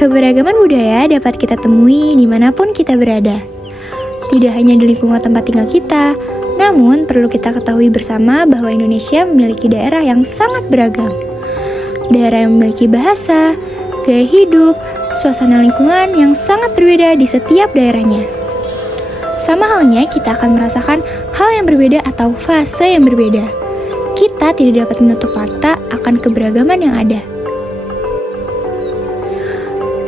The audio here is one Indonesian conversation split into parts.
Keberagaman budaya dapat kita temui dimanapun kita berada. Tidak hanya di lingkungan tempat tinggal kita, namun perlu kita ketahui bersama bahwa Indonesia memiliki daerah yang sangat beragam. Daerah yang memiliki bahasa, gaya hidup, suasana lingkungan yang sangat berbeda di setiap daerahnya. Sama halnya kita akan merasakan hal yang berbeda atau fase yang berbeda. Kita tidak dapat menutup mata akan keberagaman yang ada.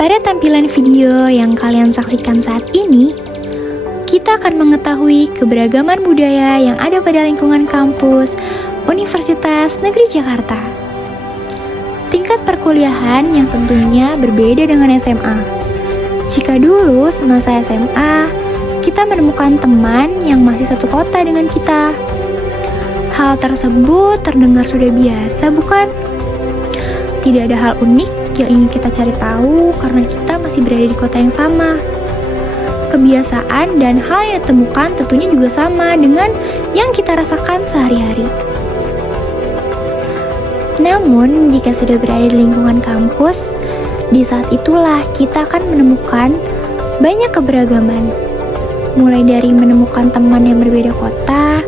Pada tampilan video yang kalian saksikan saat ini, kita akan mengetahui keberagaman budaya yang ada pada lingkungan kampus Universitas Negeri Jakarta. Tingkat perkuliahan yang tentunya berbeda dengan SMA. Jika dulu semasa SMA, kita menemukan teman yang masih satu kota dengan kita. Hal tersebut terdengar sudah biasa, bukan? Tidak ada hal unik yang ingin kita cari tahu karena kita masih berada di kota yang sama. Kebiasaan dan hal yang ditemukan tentunya juga sama dengan yang kita rasakan sehari-hari. Namun, jika sudah berada di lingkungan kampus, di saat itulah kita akan menemukan banyak keberagaman. Mulai dari menemukan teman yang berbeda kota,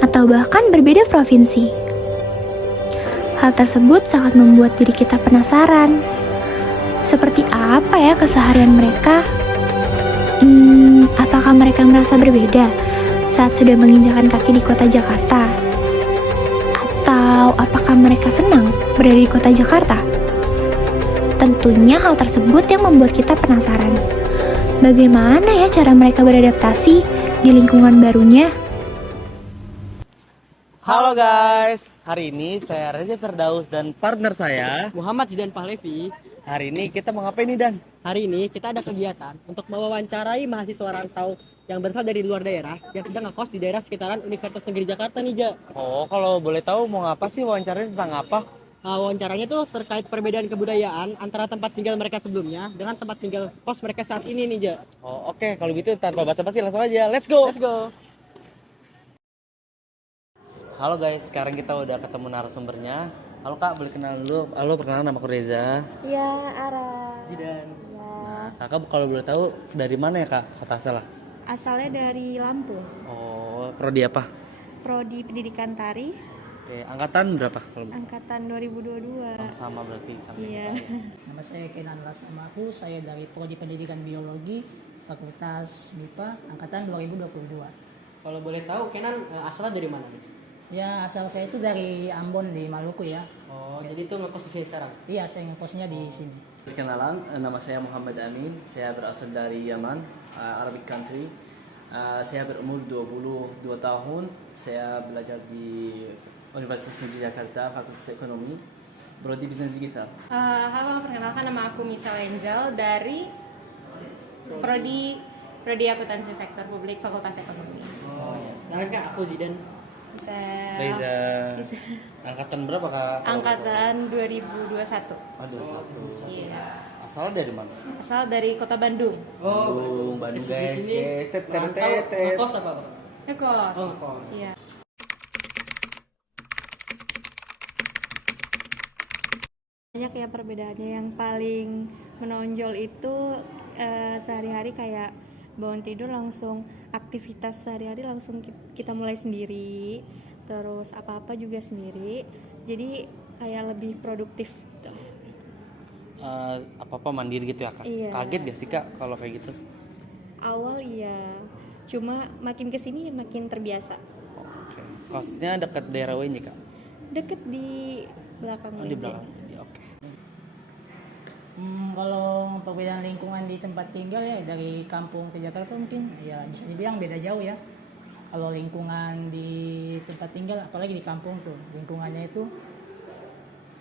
atau bahkan berbeda provinsi. Hal tersebut sangat membuat diri kita penasaran. Seperti apa ya keseharian mereka? Apakah mereka merasa berbeda saat sudah menginjakkan kaki di kota Jakarta? Atau apakah mereka senang berada di kota Jakarta? Tentunya hal tersebut yang membuat kita penasaran. Bagaimana ya cara mereka beradaptasi di lingkungan barunya? Halo guys, hari ini saya Reza Firdaus dan partner saya Muhammad Zidan Pahlevi. Hari ini kita mau ngapain nih Dan? Hari ini kita ada kegiatan untuk mewawancarai mahasiswa rantau yang berasal dari luar daerah yang sedang ngekos di daerah sekitaran Universitas Negeri Jakarta nih, Ja. Oh, kalau boleh tahu mau ngapa sih wawancaranya tentang apa? Wawancaranya tuh terkait perbedaan kebudayaan antara tempat tinggal mereka sebelumnya dengan tempat tinggal kos mereka saat ini nih, Ja. Oh, oke. Kalau gitu tanpa basa-basi langsung aja. Let's go. Let's go. Halo guys, sekarang kita udah ketemu narasumbernya. Halo Kak, boleh kenal dulu. Halo, perkenalan nama aku Reza. Ya, Ara. Zidan. Nah, Kakak kalau boleh tahu dari mana ya Kak? Kota asal? Asalnya dari Lampung. Oh, prodi apa? Prodi Pendidikan Tari, Oke, angkatan berapa? Kalau angkatan 2022. sama berarti sama Iya. kita. Nama saya Kenan Lasamaku, saya dari Prodi Pendidikan Biologi, Fakultas MIPA, Angkatan 2022. Kalau boleh tahu, Kenan asalnya dari mana nih? Ya, asal saya itu dari Ambon di Maluku ya. Oh, jadi itu ngekos di sini sekarang. Iya, saya ngekosnya di sini. Perkenalan, nama saya Muhammad Amin. Saya berasal dari Yaman, Arabic country. Saya berumur 22 tahun. Saya belajar di Universitas Negeri Jakarta, Fakultas Ekonomi, Prodi Bisnis Digital. Halo, perkenalkan nama aku Misal Angel dari Prodi Akuntansi Sektor Publik Fakultas Ekonomi. Oh, ya. Nah, aku Zidan. Bisa. Reza. Angkatan berapa Kak? Angkatan 2021. Oh, 21. Iya. Asalnya dari mana? Asal dari Kota Bandung. Bandung Di guys. sini Tet, tet, rantau tet, tet. ngekos apa? Ngekos. Oh, ngekos. Iya. Banyak ya perbedaannya. Yang paling menonjol itu sehari-hari kayak bangun tidur langsung aktivitas sehari-hari langsung kita mulai sendiri, terus apa-apa juga sendiri, jadi kayak lebih produktif gitu. Apa-apa mandiri gitu ya Kak? Iya. Kaget gak sih Kak kalau kayak gitu? Awal iya, cuma makin kesini makin terbiasa. Oke. Kosnya dekat daerah WNY Kak? Deket di belakangnya Oh, di aja. belakang. Ya, oke. Kalau perbedaan lingkungan di tempat tinggal ya dari kampung ke Jakarta mungkin ya bisa dibilang beda jauh ya. Kalau lingkungan di tempat tinggal, apalagi di kampung tuh, lingkungannya itu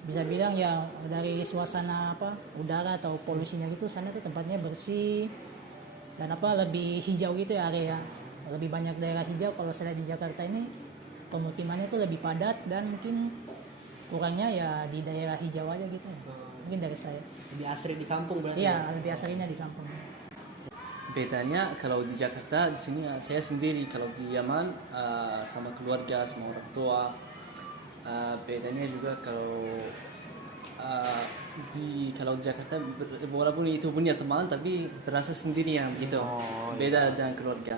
bisa bilang ya dari suasana udara atau polusinya gitu, sana tuh tempatnya bersih dan lebih hijau gitu ya area, lebih banyak daerah hijau. Kalau saya di Jakarta ini pemukimannya tuh lebih padat dan mungkin kurangnya ya di daerah hijau aja gitu. Mungkin dari saya. Lebih asri di kampung berarti. Iya, lebih aslinya di kampung. Bedanya kalau di Jakarta, di sini saya sendiri. Kalau di Yaman sama keluarga, sama orang tua. Bedanya juga kalau kalau di Jakarta walaupun itu punya teman tapi terasa sendirian gitu. Beda dengan keluarga.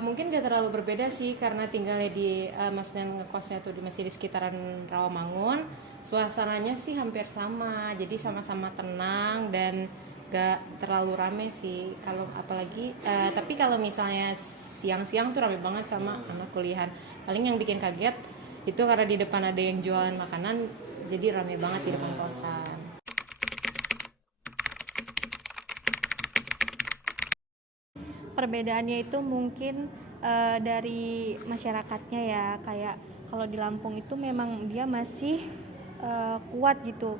Mungkin gak terlalu berbeda sih karena tinggalnya di maksudnya ngekosnya tuh masih di sekitaran Rawamangun. Suasananya sih hampir sama, jadi sama-sama tenang dan gak terlalu rame sih. Kalau apalagi tapi kalau misalnya siang-siang tuh rame banget sama anak kuliahan. Paling yang bikin kaget itu karena di depan ada yang jualan makanan, jadi rame banget di depan kosan. Perbedaannya itu mungkin dari masyarakatnya ya, kayak kalau di Lampung itu memang dia masih kuat gitu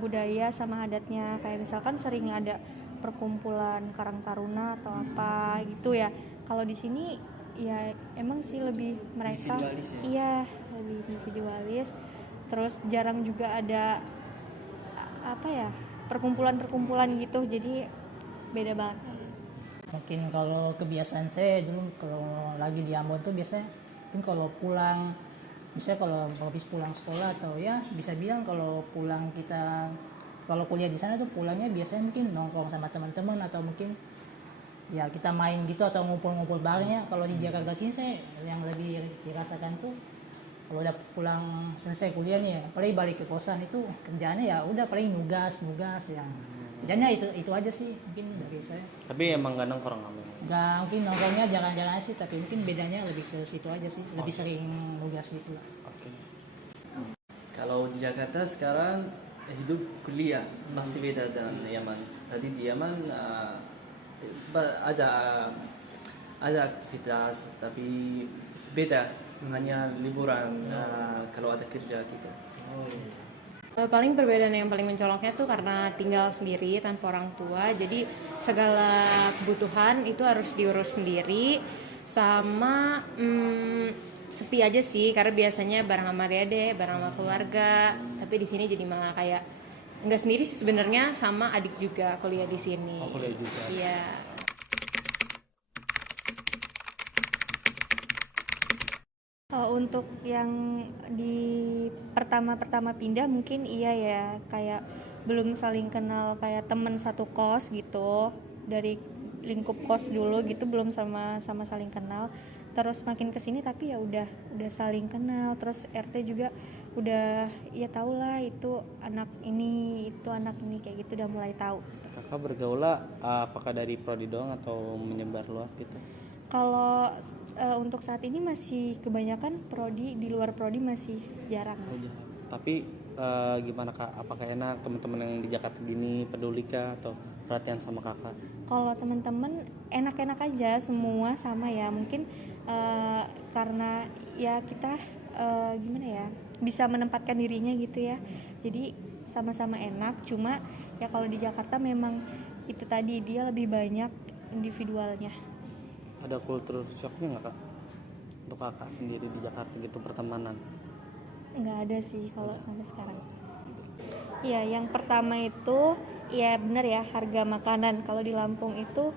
budaya sama adatnya, kayak misalkan sering ada perkumpulan Karang Taruna atau apa gitu ya. Kalau di sini ya emang sih lebih mereka iya lebih individualis, terus jarang juga ada apa ya perkumpulan gitu, jadi beda banget. Mungkin kalau kebiasaan saya dulu kalau lagi di Ambon tuh biasanya mungkin kalau pulang, misalnya kalau habis pulang sekolah atau ya bisa bilang kalau pulang kita kalau kuliah di sana tuh pulangnya biasanya mungkin nongkrong sama teman-teman atau mungkin ya kita main gitu atau ngumpul-ngumpul barengnya. Kalau di Jakarta sini saya yang lebih dirasakan tuh kalau udah pulang selesai kuliahnya ya, apalagi balik ke kosan itu kerjaannya ya udah paling nugas yang kerjanya itu aja sih mungkin dari saya. Tapi emang gak nongkrong kamu? Nggak, mungkin nongkrongnya jarang-jarang sih, tapi mungkin bedanya lebih ke situ aja sih, lebih sering nugas gitu lah. Oke. Kalau di Jakarta sekarang hidup kuliah pasti beda dengan Yaman. Tadi di Yaman ada aktivitas tapi beda, hanya liburan kalau ada kerja gitu. Paling perbedaan yang paling mencoloknya tuh karena tinggal sendiri tanpa orang tua, jadi segala kebutuhan itu harus diurus sendiri, sama sepi aja sih karena biasanya bareng sama dede, bareng sama keluarga, tapi di sini jadi malah kayak nggak sendiri sih sebenarnya, sama adik juga kuliah di sini. Oh, kuliah juga. Iya. Untuk yang di pertama pindah mungkin iya ya, kayak belum saling kenal, kayak temen satu kos gitu, dari lingkup kos dulu gitu belum sama saling kenal. Terus makin kesini tapi ya udah saling kenal, terus RT juga udah ya tau lah itu anak ini kayak gitu, udah mulai tahu. Kakak bergaul apakah dari prodi doang atau menyebar luas gitu? Kalau untuk saat ini masih kebanyakan prodi, di luar prodi masih jarang. Tapi gimana Kak? Apakah enak teman-teman yang di Jakarta gini peduli kah atau perhatian sama Kakak? Kalau teman-teman enak-enak aja, semua sama ya. Mungkin karena ya kita gimana ya, bisa menempatkan dirinya gitu ya. Jadi sama-sama enak. Cuma ya kalau di Jakarta memang itu tadi, dia lebih banyak individualnya. Ada kultur shocknya nggak Kak? Untuk Kakak sendiri di Jakarta gitu pertemanan? Nggak ada sih kalau sampai sekarang. Iya, yang pertama itu ya benar ya, harga makanan. Kalau di Lampung itu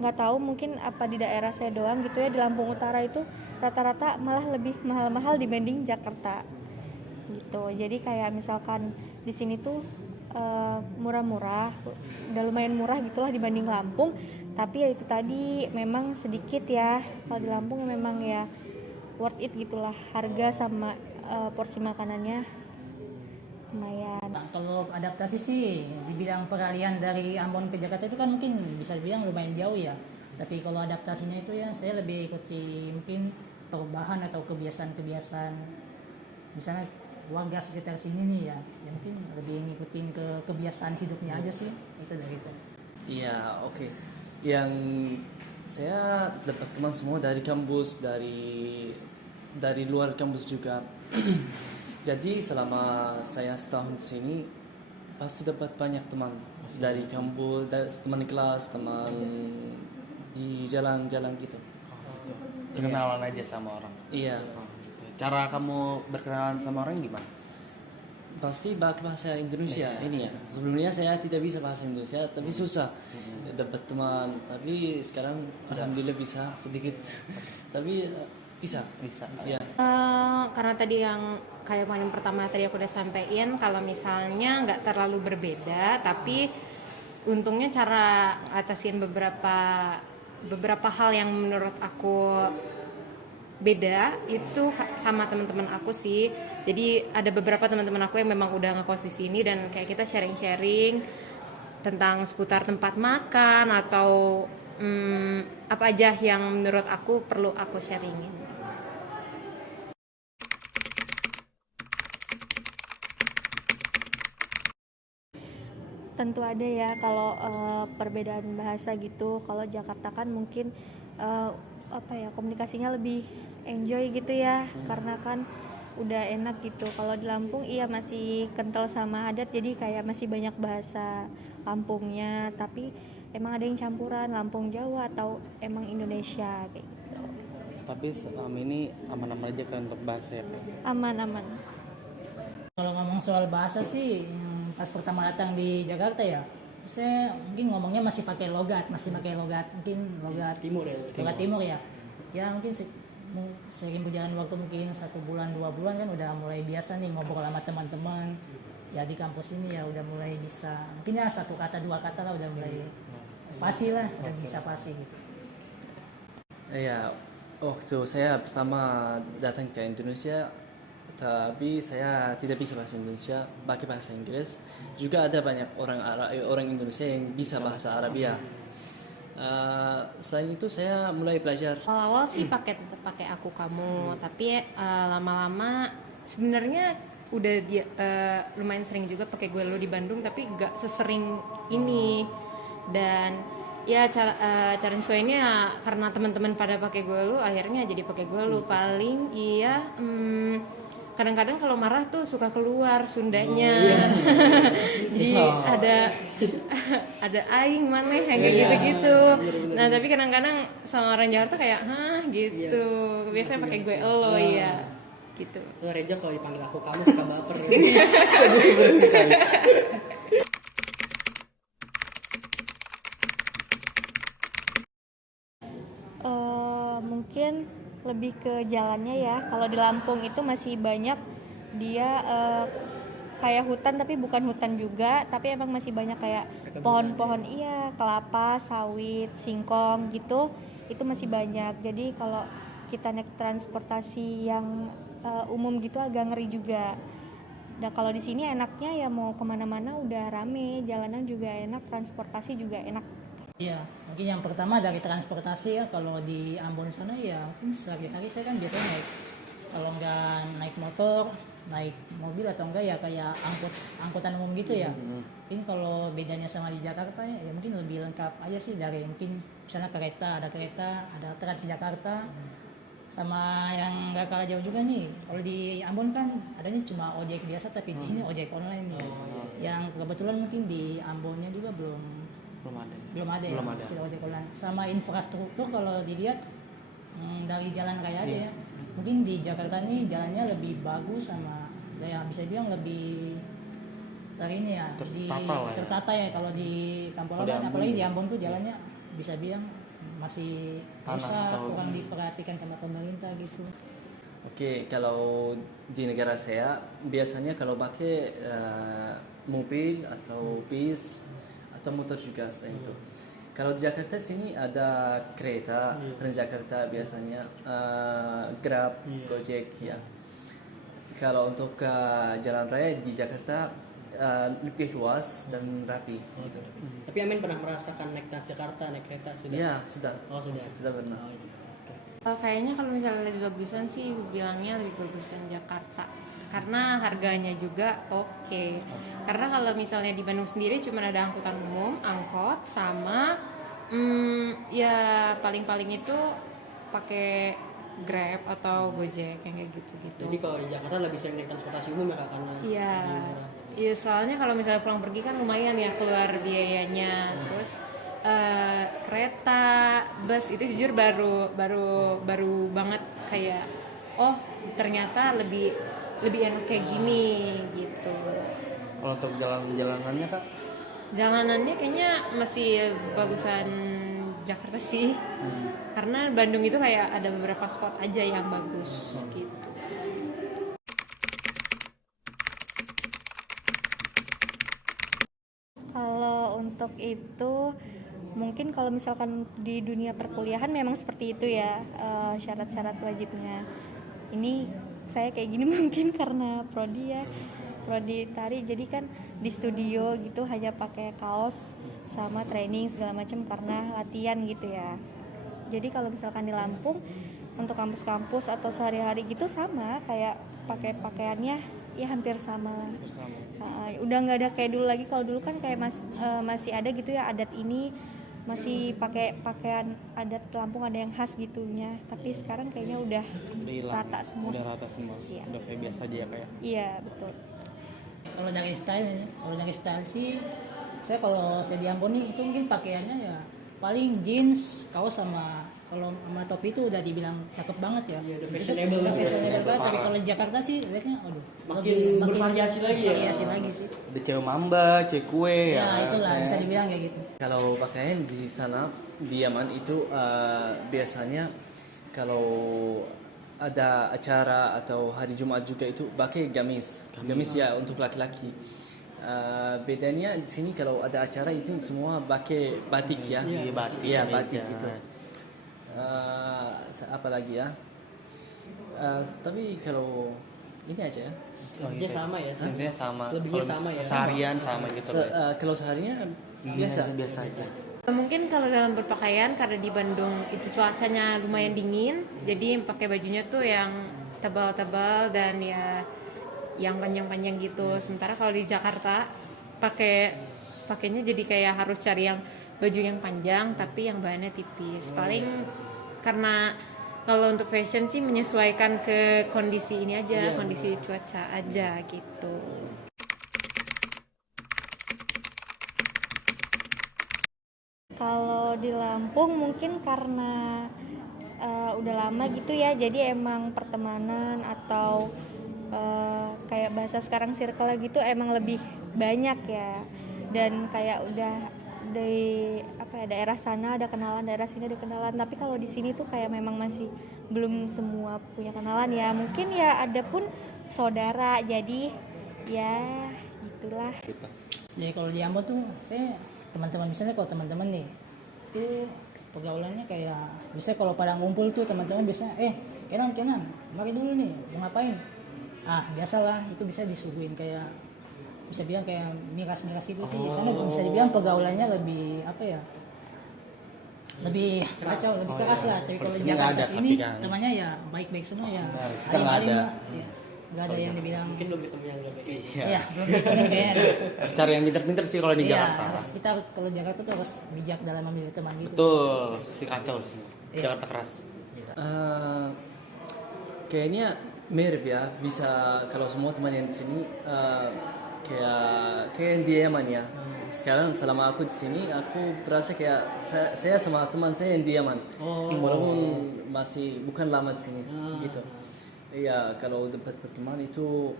nggak tahu, mungkin apa di daerah saya doang gitu ya, di Lampung Utara itu rata-rata malah lebih mahal-mahal dibanding Jakarta gitu. Jadi kayak misalkan di sini tuh murah-murah, udah lumayan murah gitulah dibanding Lampung. Tapi ya itu tadi memang sedikit ya, kalau di Lampung memang ya worth it gitulah, harga sama porsi makanannya lumayan. Nah, kalau adaptasi sih dibilang peralihan dari Ambon ke Jakarta itu kan mungkin bisa dibilang lumayan jauh ya. Tapi kalau adaptasinya itu ya saya lebih ikuti mungkin perubahan atau kebiasaan-kebiasaan misalnya warga sekitar sini nih ya, mungkin lebih ngikutin ke kebiasaan hidupnya aja sih, itu dari saya. Iya, oke. Yang saya dapat teman semua dari kampus, dari luar kampus juga. Jadi selama saya setahun di sini pasti dapat banyak teman dari kampus, dari teman kelas, teman di jalan-jalan gitu. Kenalan aja sama orang. Iya. Cara kamu berkenalan sama orang gimana? Pasti bahasa Indonesia ini ya. Sebelumnya saya tidak bisa bahasa Indonesia, tapi susah dapat teman. Tapi sekarang alhamdulillah bisa sedikit. Tapi bisa. Bisa. Ya. Karena tadi yang kayak poin pertama tadi aku udah sampein, kalau misalnya nggak terlalu berbeda, tapi untungnya cara atasin beberapa hal yang menurut aku beda itu sama teman-teman aku sih. Jadi ada beberapa teman-teman aku yang memang udah ngekos di sini dan kayak kita sharing-sharing tentang seputar tempat makan atau apa aja yang menurut aku perlu aku sharingin. Tentu ada ya kalau perbedaan bahasa gitu. Kalau Jakarta kan mungkin komunikasinya lebih enjoy gitu ya, karena kan udah enak gitu. Kalau di Lampung iya masih kental sama adat, jadi kayak masih banyak bahasa Lampungnya, tapi emang ada yang campuran Lampung Jawa atau emang Indonesia kayak gitu. Tapi selama ini aman-aman aja kan untuk bahasa ya Kak? Aman-aman. Kalau ngomong soal bahasa sih, pas pertama datang di Jakarta ya, saya mungkin ngomongnya masih pakai logat mungkin logat Timur ya. logat timur ya. Ya mungkin seiring berjalan waktu mungkin 1 bulan 2 bulan kan udah mulai biasa nih ngobrol sama teman-teman. Ya di kampus ini ya udah mulai bisa, mungkin ya 1 kata 2 kata lah udah mulai fasih lah, udah bisa fasih gitu. Ya, waktu saya pertama datang ke Indonesia, tapi saya tidak bisa bahasa Indonesia, pakai bahasa Inggris. Juga ada banyak orang Indonesia yang bisa bahasa Arabia. Selain itu saya mulai belajar. Awal-awal sih tetap pakai aku kamu, tapi lama-lama sebenarnya udah lumayan sering juga pakai gue lo di Bandung, tapi gak sesering ini. Dan ya cara sesuainya ya, karena teman-teman pada pakai gue lo, akhirnya jadi pakai gue lo. Paling iya kadang-kadang kalau marah tuh suka keluar Sundanya. Jadi ada aing mana yang kayak gitu-gitu. Nah, tapi kadang-kadang sama orang Jakarta kayak gitu. Biasanya pakai gue lo ya. Gitu. So Reja kalau dipanggil aku kamu suka baper. Mungkin lebih ke jalannya ya. Kalau di Lampung itu masih banyak dia kayak hutan tapi bukan hutan juga, tapi emang masih banyak kayak pohon-pohon kelapa, sawit, singkong gitu. Itu masih banyak. Jadi kalau kita naik transportasi yang umum gitu agak ngeri juga. Dan kalau di sini enaknya ya mau kemana-mana udah rame, jalanan juga enak, transportasi juga enak. Iya, mungkin yang pertama dari transportasi ya, kalau di Ambon sana ya mungkin sehari-hari saya kan biasanya kalau nggak naik motor, naik mobil atau enggak ya kayak angkutan umum gitu ya. Mungkin kalau bedanya sama di Jakarta ya mungkin lebih lengkap aja sih, dari mungkin misalnya kereta, ada Transjakarta, sama yang nggak kalah jauh juga nih. Kalau di Ambon kan adanya cuma ojek biasa, tapi di sini ojek online nih. Yang kebetulan mungkin di Ambonnya juga belum ada ya, ojek online. Sama infrastruktur kalau dilihat dari jalan raya aja ya. Mungkin di Jakarta nih jalannya lebih bagus, sama ya bisa bilang lebih ini ya, tertata ya. Kalau di Kampung Laban, apalagi di Ambon tuh jalannya bisa bilang masih rusak, kurang diperhatikan sama pemerintah gitu. Oke, kalau di negara saya biasanya kalau pakai mobil atau bis atau motor juga selain itu. Kalau di Jakarta sini ada kereta, Transjakarta biasanya, Grab, Gojek ya. Kalau untuk jalan raya di Jakarta lebih luas dan rapi gitu. Tapi Amin pernah merasakan naik Transjakarta, naik kereta sudah? Iya, sudah. Oh, sudah Pernah. Kayaknya kalau misalnya lebih bagusan sih bilangnya lebih bagusan Jakarta, karena harganya juga oke. Karena kalau misalnya di Bandung sendiri cuma ada angkutan umum, angkot, sama ya paling-paling itu pakai Grab atau Gojek yang kayak gitu-gitu. Jadi kalau di Jakarta lebih sering naik transportasi umum ya, karena Iya, soalnya kalau misalnya pulang pergi kan lumayan ya keluar biayanya. Terus kereta, bus itu jujur baru banget kayak ternyata lebih enak kayak gini gitu. Kalau untuk jalanannya Kak? Jalanannya kayaknya masih bagusan Jakarta sih. Karena Bandung itu kayak ada beberapa spot aja yang bagus gitu. untuk itu mungkin kalau misalkan di dunia perkuliahan memang seperti itu ya, syarat-syarat wajibnya. Ini saya kayak gini mungkin karena prodi ya, prodi tari, jadi kan di studio gitu hanya pakai kaos sama training segala macam karena latihan gitu ya. Jadi kalau misalkan di Lampung untuk kampus-kampus atau sehari-hari gitu sama, kayak pakai pakaiannya ya hampir sama lah. Udah nggak ada kayak dulu lagi. Kalau dulu kan kayak masih ada gitu ya adat ini, masih pakai pakaian adat Lampung, ada yang khas gitunya. Tapi sekarang kayaknya udah hilang. rata semua. Udah rata semua. Iya. Udah kayak biasa aja ya kayak. Iya betul. Kalau dari style sih, saya kalau saya di Ambon nih itu mungkin pakaiannya ya paling jeans, kaos sama kalau sama topi itu udah dibilang cakep banget ya. Udah fashionable Udah banget. fashionable banget. Tapi kalau di Jakarta sih lihatnya, aduh, Makin bervariasi lagi ya. Variasi lagi sih. Ada cewek mamba, cewek kue Ya itulah saya. bisa dibilang kayak gitu. Kalau pakaian di sana di Yaman itu biasanya kalau ada acara atau hari Jumat juga itu pakai gamis ya untuk laki-laki. Bedanya di sini kalau ada acara itu semua pakai batik ya. Iya, batik. Iya, batik Meja. itu. Apa lagi ya? Tapi kalau ini aja ya. Dia sama ya. Intinya sama. Lebihnya Kalau sama ya. Seharian sama gitu. Kalau seharinya Biasa aja. Mungkin kalau dalam berpakaian karena di Bandung itu cuacanya lumayan dingin, jadi pakai bajunya tuh yang tebal-tebal dan ya yang panjang-panjang gitu. Sementara kalau di Jakarta pakainya jadi kayak harus cari yang baju yang panjang tapi yang bahannya tipis. Paling karena kalau untuk fashion sih menyesuaikan ke kondisi ini aja, kondisi cuaca aja gitu. Kalau di Lampung mungkin karena udah lama gitu ya, jadi emang pertemanan atau kayak bahasa sekarang circle gitu emang lebih banyak ya. Dan kayak udah dari daerah sana ada kenalan, daerah sini ada kenalan. Tapi kalau di sini tuh kayak memang masih belum semua punya kenalan ya. Mungkin ya ada pun saudara, jadi ya gitulah. Jadi kalau di Ambon tuh saya teman-teman, misalnya kalau teman-teman nih itu pergaulannya kayak biasanya kalau pada ngumpul tuh teman-teman biasanya Kenan mari dulu nih mau ngapain, biasalah itu bisa disuguhin kayak bisa bilang kayak miras-miras gitu sih. Sana bisa dibilang pergaulannya lebih lebih kacau, lebih keras lah. Tapi kalau di Persisnya Jakarta ada, sini tapi kan. temannya ya baik-baik semua ya. kita nggak ada. Nggak ada yang dibilang Mungkin belum ketemu yang lebih. ya belum ditemuin kayaknya. Harus cari yang pinter-pinter sih kalau di Iya, Jakarta. kita kalau di Jakarta tuh harus bijak dalam memilih teman gitu. Betul, si kacau di sini. Iya. Jakarta keras. Kayaknya mirip ya, bisa kalau semua teman yang di sini kayak yang di Yaman ya. Sekarang selama aku di sini aku berasa kayak saya sama teman saya yang di Yaman. Walaupun masih bukan lama di sini gitu. Iya, kalau tempat berteman itu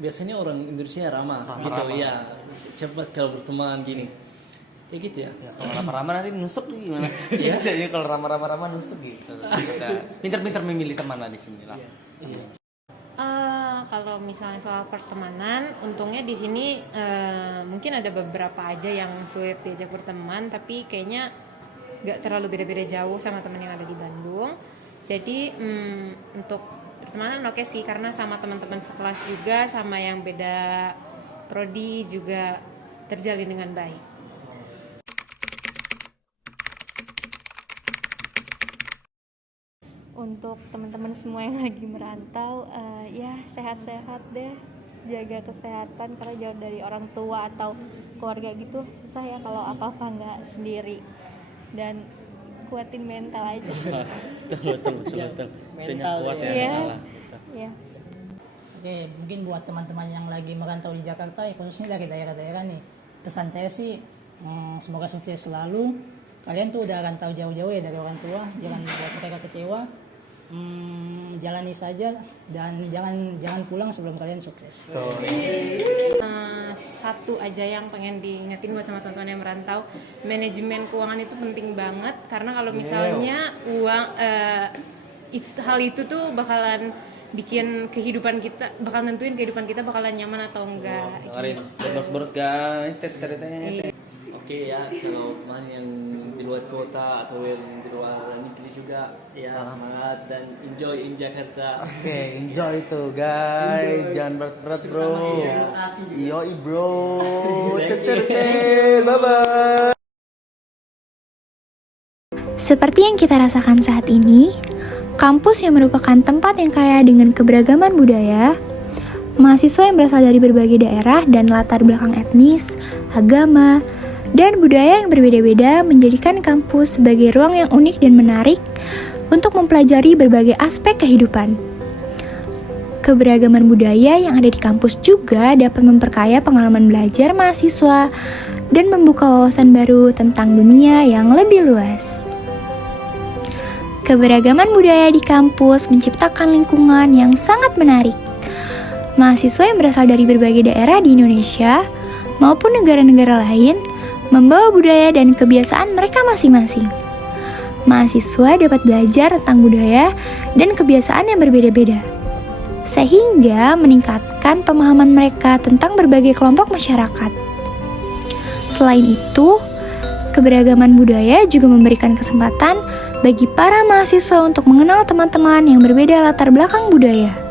biasanya orang Indonesia ramah gitu ya. Cepat kalau berteman gini. Kayak gitu ya. Kalau ramah-ramah nanti nusuk tuh gimana? Biasanya kalau ramah-ramah nusuk gitu. Pinter-pinter memilih teman lah di sini lah. Kalau misalnya soal pertemanan, untungnya di sini mungkin ada beberapa aja yang sulit diajak berteman, tapi kayaknya nggak terlalu beda-beda jauh sama teman yang ada di Bandung. Jadi untuk pertemanan oke sih, karena sama teman-teman sekelas juga, sama yang beda prodi juga terjalin dengan baik. Untuk teman-teman semua yang lagi merantau, ya sehat-sehat deh, jaga kesehatan karena jauh dari orang tua atau keluarga gitu susah ya kalau apa-apa nggak sendiri, dan kuatin mental aja. Betul. Mental Kuat ya. ya. Iya. mental lah. Ya. Oke, mungkin buat teman-teman yang lagi merantau di Jakarta, ya khususnya dari daerah-daerah nih, pesan saya sih semoga sukses selalu. Kalian tuh udah rantau jauh-jauh ya dari orang tua, jangan buat mereka kecewa. Jalani saja dan jangan pulang sebelum kalian sukses. Satu aja yang pengen diingetin buat sama teman-teman yang merantau, manajemen keuangan itu penting banget, karena kalau misalnya uang hal itu tuh bakalan bikin kehidupan kita, bakal nentuin kehidupan kita bakalan nyaman atau enggak. Dengerin boros-boros guys. Oke ya, kalau teman yang di luar kota atau yang di luar negeri juga ya semangat dan enjoy in Jakarta. Oke, enjoy itu guys. Jangan berat-berat bro. Yoi bro. Bye bye. Seperti yang kita rasakan saat ini, kampus yang merupakan tempat yang kaya dengan keberagaman budaya, mahasiswa yang berasal dari berbagai daerah dan latar belakang etnis, agama, dan budaya yang berbeda-beda menjadikan kampus sebagai ruang yang unik dan menarik untuk mempelajari berbagai aspek kehidupan. Keberagaman budaya yang ada di kampus juga dapat memperkaya pengalaman belajar mahasiswa dan membuka wawasan baru tentang dunia yang lebih luas. Keberagaman budaya di kampus menciptakan lingkungan yang sangat menarik. Mahasiswa yang berasal dari berbagai daerah di Indonesia maupun negara-negara lain membawa budaya dan kebiasaan mereka masing-masing. Mahasiswa dapat belajar tentang budaya dan kebiasaan yang berbeda-beda, sehingga meningkatkan pemahaman mereka tentang berbagai kelompok masyarakat. Selain itu, keberagaman budaya juga memberikan kesempatan bagi para mahasiswa untuk mengenal teman-teman yang berbeda latar belakang budaya.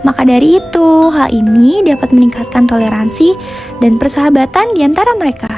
Maka dari itu, hal ini dapat meningkatkan toleransi dan persahabatan di antara mereka.